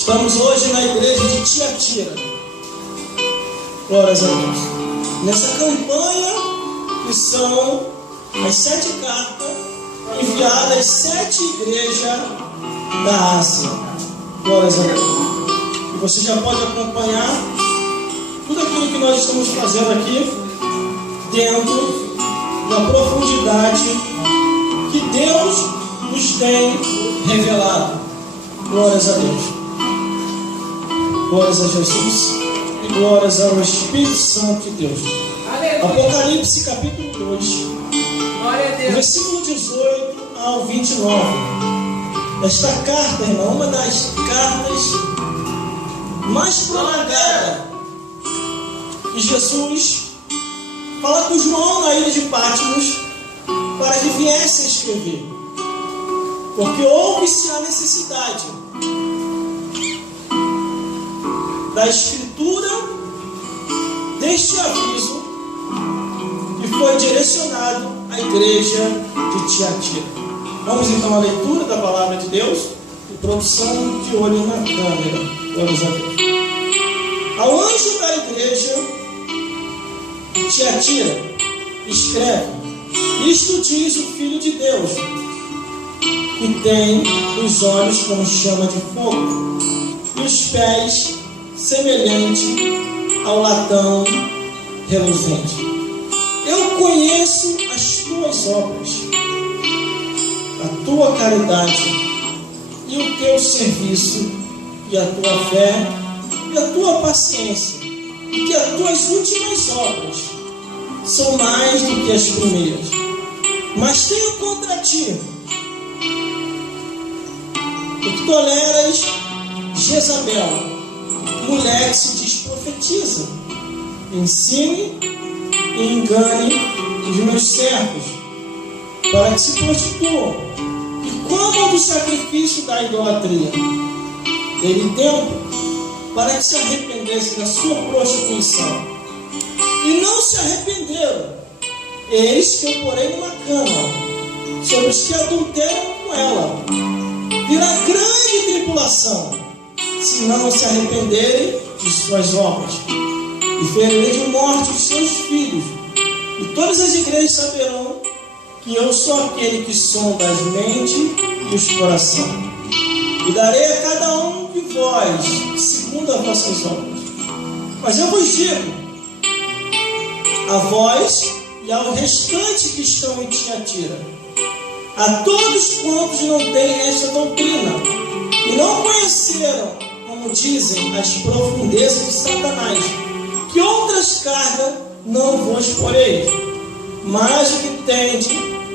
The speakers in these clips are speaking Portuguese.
Estamos hoje na igreja de Tiatira. Glórias a Deus. Nessa campanha que são as 7 cartas enviadas às 7 igrejas da Ásia. Glórias a Deus. E você já pode acompanhar tudo aquilo que nós estamos fazendo aqui dentro da profundidade que Deus nos tem revelado. Glórias a Deus. Glórias a Jesus e glórias ao Espírito Santo de Deus. Aleluia. Apocalipse capítulo 2, versículo 18 ao 29. Esta carta, irmão, uma das cartas mais prolongadas que Jesus fala com João na ilha de Patmos para que viesse a escrever, porque houve-se a necessidade da escritura deste aviso que foi direcionado à igreja de Tiatira. Vamos então à leitura da palavra de Deus e produção de olho na câmera. Vamos a Deus. Ao anjo da igreja de Tiatira escreve: isto diz o Filho de Deus, que tem os olhos como chama de fogo e os pés semelhante ao latão reluzente. Eu conheço as tuas obras, a tua caridade e o teu serviço e a tua fé e a tua paciência, e que as tuas últimas obras são mais do que as primeiras. Mas tenho contra ti que toleras Jezabel, mulher que se diz profetiza, ensine e engane os meus servos, para que se prostituam e comam do sacrifício da idolatria. Dei-lhe tempo para que se arrependesse da sua prostituição, e não se arrependeram. Eis que eu porei numa cama sobre os que adulteram com ela. Virá grande tribulação, se não se arrependerem de suas obras, e ferirei de morte os seus filhos, e todas as igrejas saberão que eu sou aquele que sonda as mentes e os corações, e darei a cada um de vós segundo as vossas obras. Mas eu vos digo, a vós e ao restante que estão em Tiatira, a todos quantos não têm esta doutrina e não conheceram, como dizem, as profundezas de Satanás, que outras cargas não vos porei, mas o que tende,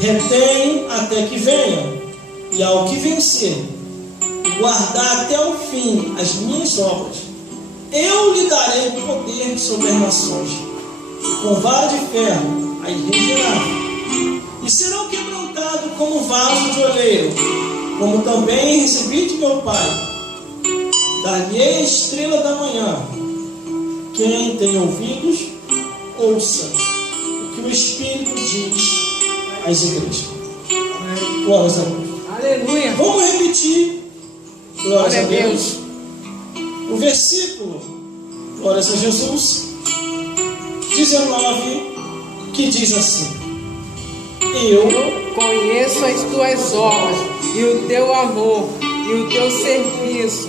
retém até que venham, e ao que vencer, guardar até o fim as minhas obras, eu lhe darei poder sobre as nações, com vara de ferro as regerá, e serão quebrantados como vaso de oleiro, como também recebi de meu Pai. Dar-lhe-ei a estrela da manhã. Quem tem ouvidos, ouça o que o Espírito diz às igrejas. Glórias a Deus. Aleluia. Vamos repetir. Glórias a Deus. O versículo, glórias a Jesus, 19, que diz assim: eu conheço as tuas obras, e o teu amor, e o teu serviço,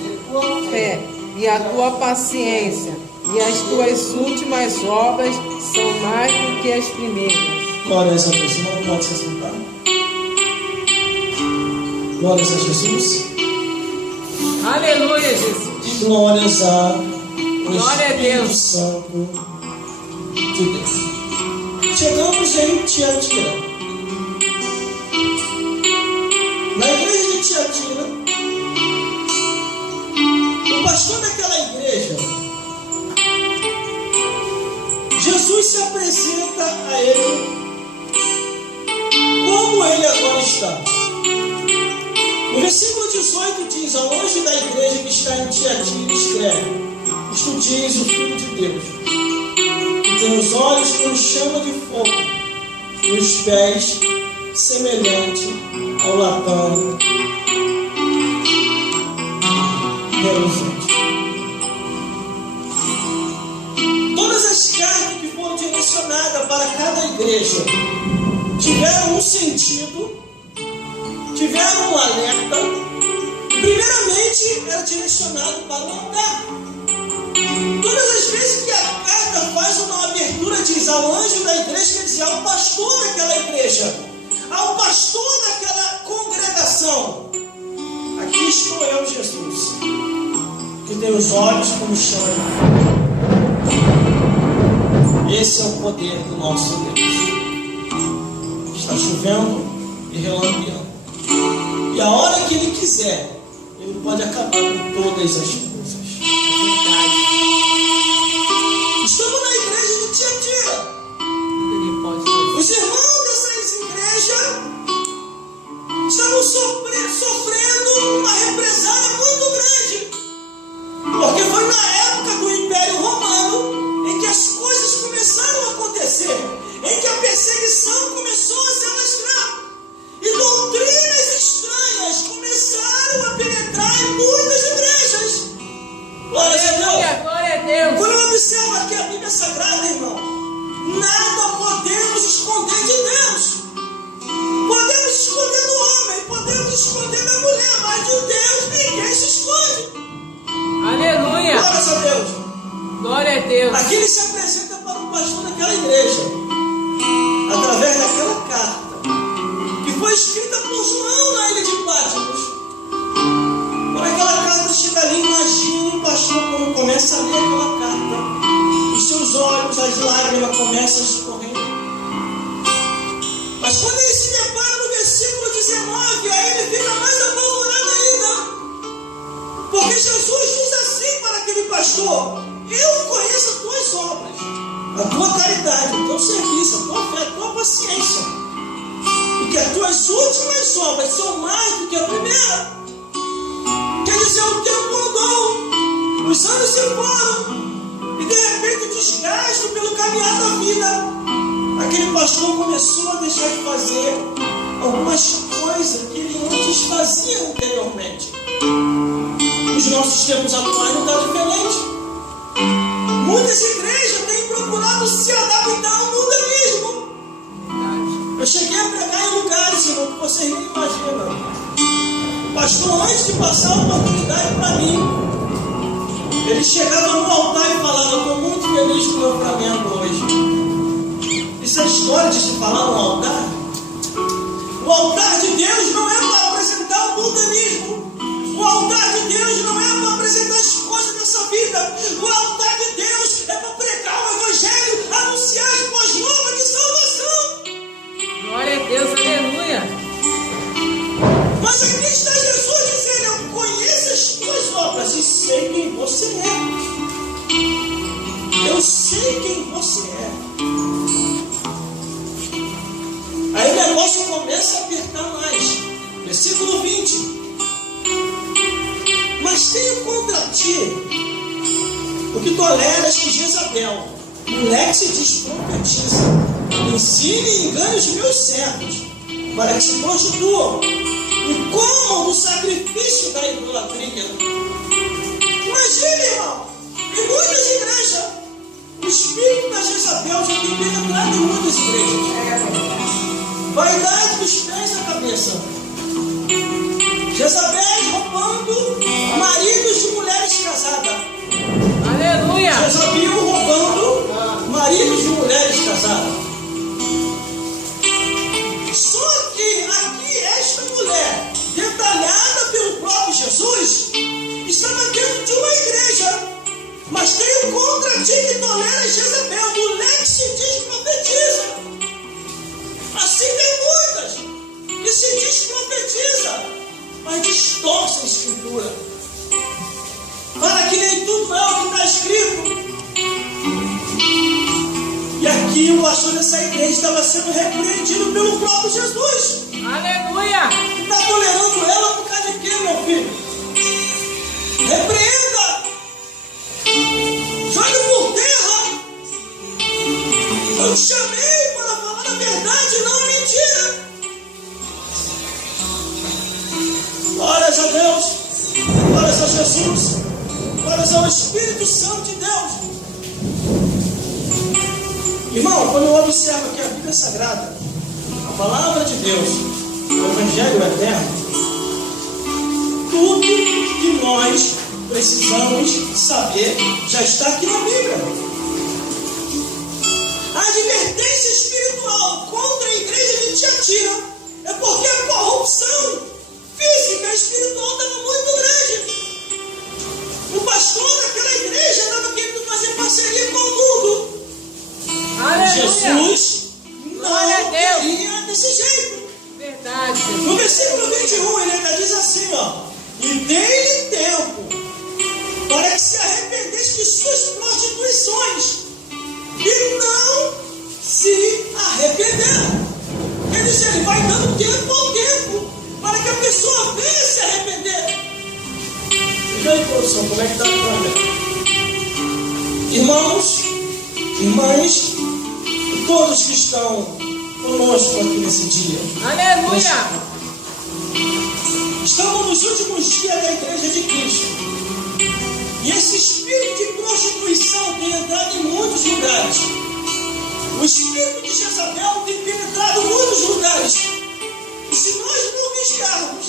fé, e a tua paciência, e as tuas últimas obras são mais do que as primeiras. Glórias a Deus. Não pode se sentar. Glórias a Jesus. Aleluia, Jesus. E glórias a Glória a Deus. Santo de Deus. Chegamos em Tiatira. Na igreja de Tiatira, o pastor daquela igreja, Jesus se apresenta a ele como ele agora está. No versículo 18 diz: ao anjo da igreja que está em Tiatira escreve: isto diz o Filho de Deus, que tem os olhos como chama de fogo e os pés semelhante ao latão reluzente. Belo Horizonte. Todas as cartas que foram direcionadas para cada igreja tiveram um sentido, tiveram um alerta. Primeiramente, era direcionado para o altar. Todas as vezes que a carta faz uma abertura, diz ao anjo da igreja, quer dizer, ao pastor daquela igreja, ao pastor daquela congregação: aqui estou eu, Jesus, que tem os olhos como chama de fogo. Esse é o poder do nosso Deus. Está chovendo e relampeando, e a hora que Ele quiser, Ele pode acabar com todas as coisas. Estamos na igreja de Tiatira. Os irmãos dessa igreja estavam sofrendo uma represália muito grande, porque foi na época do Império Romano em que as coisas começaram a acontecer, em que a perseguição começou a se alastrar, e doutrinas estranhas começaram a penetrar em muitas igrejas. Glória a Deus. Glória a Deus. Quando eu observo aqui a Bíblia Sagrada, irmão, nada podemos esconder de Deus. Podemos esconder do homem, podemos esconder da mulher, mas de Deus ninguém se esconde. Aleluia. Glória a Deus. Glória a Deus. Aqui ele se apresenta para o pastor daquela igreja, através daquela carta, que foi escrita por João na ilha de Patmos. Quando aquela carta chega ali, imagine o pastor quando começa a ler aquela carta, os seus olhos, as lágrimas começam a escorrer. Mas quando ele se depara no versículo 19, aí ele fica mais apavorado ainda, porque Jesus diz assim para aquele pastor: eu conheço as tuas obras, a tua caridade, o teu serviço, a tua fé, a tua paciência, e que as tuas últimas obras são mais do que a primeira. Quer dizer, o tempo mudou, os anos se foram, e de repente o desgaste pelo caminhar da vida, aquele pastor começou a deixar de fazer algumas coisas que ele antes fazia anteriormente. Nos nossos tempos atuais não está diferente. Muitas igrejas têm procurado se adaptar ao mundanismo. Eu cheguei a pregar em lugares, irmão, que vocês nem imaginam. O pastor, antes de passar a oportunidade para mim, ele chegava no altar e falava: estou muito feliz com o meu caminhando hoje. Isso é história de se falar no altar? O altar de Deus não é para apresentar o mundanismo. O altar de Deus não é para apresentar as coisas dessa vida. O altar de Deus é para pregar o evangelho, anunciar as boas novas de salvação. Glória a Deus, aleluia. Mas aqui está Jesus dizendo: eu conheço as tuas obras e sei quem você é. Eu sei quem você é. Aí o negócio começa a apertar mais. Versículo 20. Mas tenho contra ti o que toleras que Jezabel, mulher que se diz profetiza, ensine e engane os meus servos, para que se prostituam e comam do sacrifício da idolatria. Imagine, irmão, em muitas igrejas, o espírito da Jezabel já tem penetrado em muitas igrejas. Vaidade dos pés da cabeça. Jezabel roubando maridos de mulheres casadas. Aleluia. Jezabel roubando maridos de mulheres casadas. Só que aqui esta mulher, detalhada pelo próprio Jesus, estava dentro de uma igreja. Mas tenho contra ti que tolera Jezabel, mulher que se diz profetiza. Assim tem muitas que se diz profetiza, mas distorce a escritura, para que nem tudo é o que está escrito. E aqui o pastor dessa igreja estava sendo repreendido pelo próprio Jesus. Aleluia. Está tolerando ela por causa de quê, meu filho? Repreenda, jogue por terra. Eu te chamei para falar a verdade, não a mentira. Glórias a Deus, glórias a Jesus. glórias ao Espírito Santo de Deus. Irmão, quando eu observo aqui a Bíblia Sagrada, a palavra de Deus, o Evangelho eterno, tudo que nós precisamos saber já está aqui na Bíblia. A advertência espiritual contra a igreja de Tiatira é porque a corrupção física e espiritual estava muito grande. O pastor daquela igreja estava querendo fazer parceria com o mundo. Aleluia. Jesus Glória a não Deus. queria desse jeito. Verdade. No versículo 21, ele ainda diz assim, ó: e dei-lhe tempo para que se arrependesse de suas prostituições, e não se arrependeram. Quer dizer, ele vai dando tempo ao tempo para que a pessoa venha se arrepender. E aí, produção, como é que está a câmera? Irmãos, irmãs, e todos que estão conosco aqui nesse dia. Aleluia. Estamos nos últimos dias da igreja de Cristo. E esse espírito de prostituição tem entrado em muitos lugares. O espírito de Jezabel tem penetrado em muitos lugares. E se nós não vigiarmos,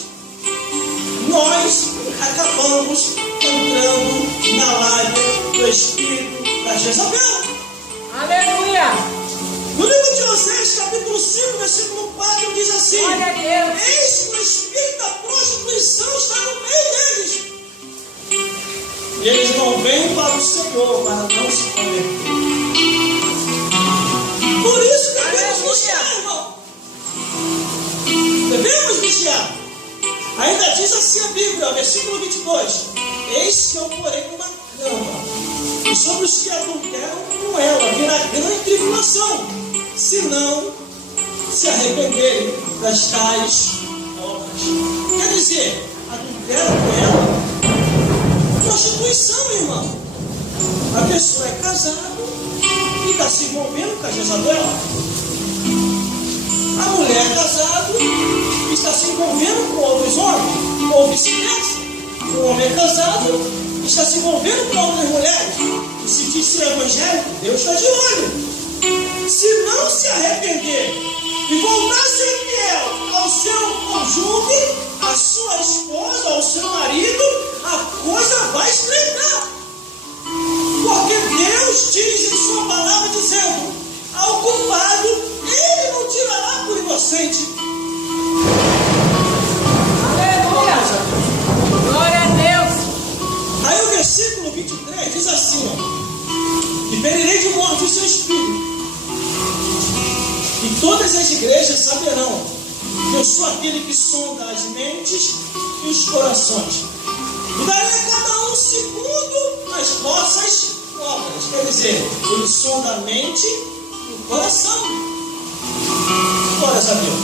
nós acabamos entrando na lábia do espírito da Jezabel. Aleluia. No livro de Oséias, capítulo 5, versículo 4, diz assim: Glória a Deus. eis que o espírito da prostituição está no meio deles. E eles não vêm para o Senhor para não se converter. Por isso devemos vigiar, irmão. Devemos vigiar. Ainda diz assim a Bíblia, versículo 22: eis que eu porei uma cama, e sobre os que adulteram com ela virá grande tribulação, se não se arrependerem das tais obras. Quer dizer, adulteram com ela, prostituição, irmão. A pessoa é casada e está se envolvendo com a Jezabel. A mulher é casada e está se envolvendo com outros homens, ou vice-versa. O homem é casado e está se envolvendo com outras mulheres. E se diz ser evangélico, Deus está de olho. Se não se arrepender e voltar a ser fiel ao seu cônjuge, à sua esposa, ao seu marido, a coisa vai estreitar. Porque Deus diz em sua palavra dizendo: ao culpado ele não tirará por inocente. Aleluia. Glória a Deus. Aí o versículo 23 diz assim, ó: e ferirei de morte o seu espírito, e todas as igrejas saberão que eu sou aquele que sonda as mentes e os corações, e darei a cada um segundo as vossas obras. Quer dizer, ele sonda a mente e o coração. Glórias a Deus.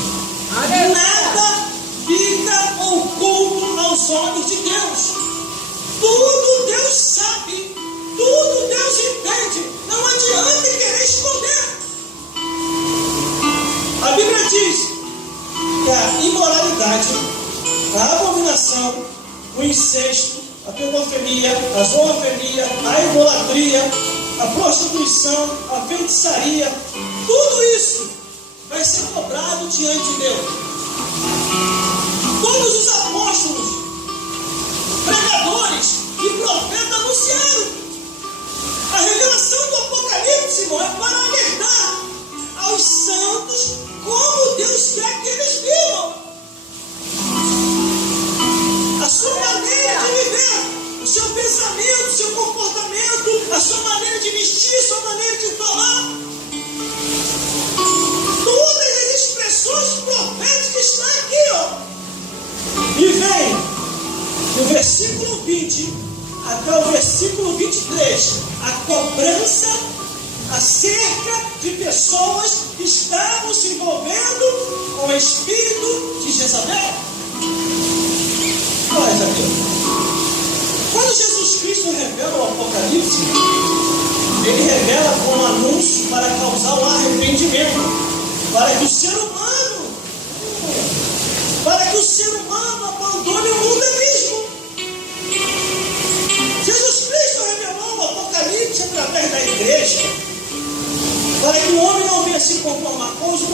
Nada fica oculto aos olhos de Deus. Tudo Deus sabe, tudo Deus entende. Não adianta querer esconder. A Bíblia diz que a imoralidade, a abominação, o incesto, a pedofilia, a zoofilia, a idolatria, a prostituição, a feitiçaria, tudo isso vai ser cobrado diante de Deus. Todos os apóstolos, pregadores e profetas anunciaram. A revelação do Apocalipse, irmão, é para alertar aos santos como Deus quer que eles vivam. A sua maneira de viver, o seu pensamento, o seu comportamento, a sua maneira de vestir, a sua maneira de falar. Todas as expressões proféticas estão aqui, ó. E vem do versículo 20 até o versículo 23, a cobrança acerca de pessoas que estavam se envolvendo com o espírito de Jezabel. Glória a Deus. Quando Jesus Cristo revela o Apocalipse, ele revela como anúncio para causar o arrependimento, para que o ser humano abandone o mundo mesmo. Jesus Cristo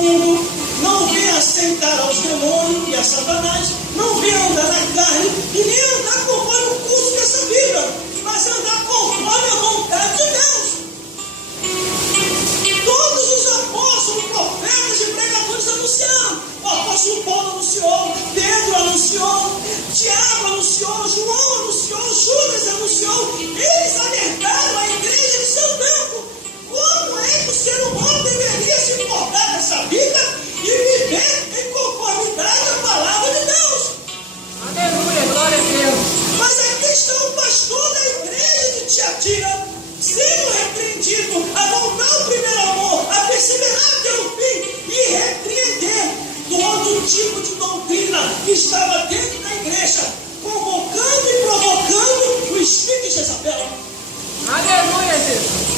mundo, não vem aceitar aos demônios e a Satanás, não vem andar na carne e nem andar conforme o curso dessa vida, mas andar conforme a vontade de Deus. Todos os apóstolos, profetas e pregadores anunciaram. O apóstolo Paulo anunciou, Pedro anunciou, Tiago anunciou, João anunciou, Judas anunciou. Eles alertaram a igreja de seu tempo. Como é que o ser humano deveria se importar nessa vida e viver em conformidade à palavra de Deus? Aleluia, glória a Deus. Mas aqui está o pastor da igreja de Tiatira, sendo repreendido a voltar ao primeiro amor, a perseverar até o fim e repreender todo tipo de doutrina que estava dentro da igreja, convocando e provocando o espírito de Jezabel. Aleluia, Jesus.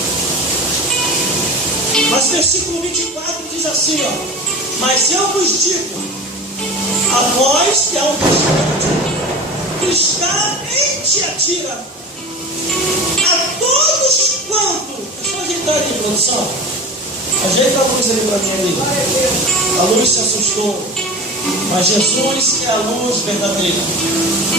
Mas versículo 24 diz assim, ó: mas eu vos digo, a vós que é um que está em Tiatira, a todos quanto, deixa eu ajeitar ali, produção, ajeita a luz ali para mim ali, a luz se assustou, mas Jesus é a luz verdadeira.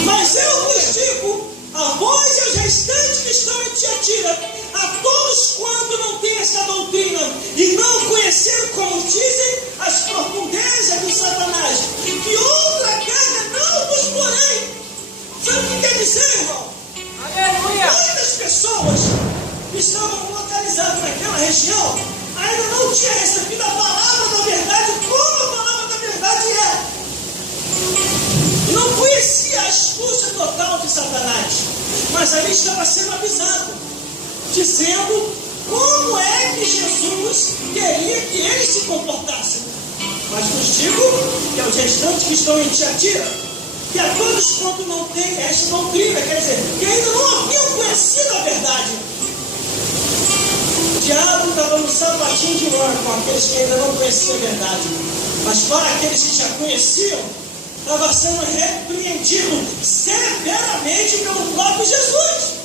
Mas eu vos digo, a vós e aos restantes que estão em Tiatira, a todos quanto não têm essa doutrina e não conheceram, como dizem, as profundezas do Satanás, que outra carga não vos porém. Sabe o que quer dizer, irmão? Aleluia. Muitas pessoas que estavam localizadas naquela região ainda não tinham recebido a palavra da verdade, como a palavra da verdade é. E não conhecia a astúcia total de Satanás, mas ali estava sendo avisado, dizendo como é que Jesus queria que eles se comportassem. Mas vos digo que aos restantes que estão em Tiatira, que a todos quanto não têm esta doutrina, quer dizer, que ainda não haviam conhecido a verdade. O diabo estava no sapatinho de lã com aqueles que ainda não conheciam a verdade. Mas para aqueles que já conheciam, estava sendo repreendido severamente pelo próprio Jesus.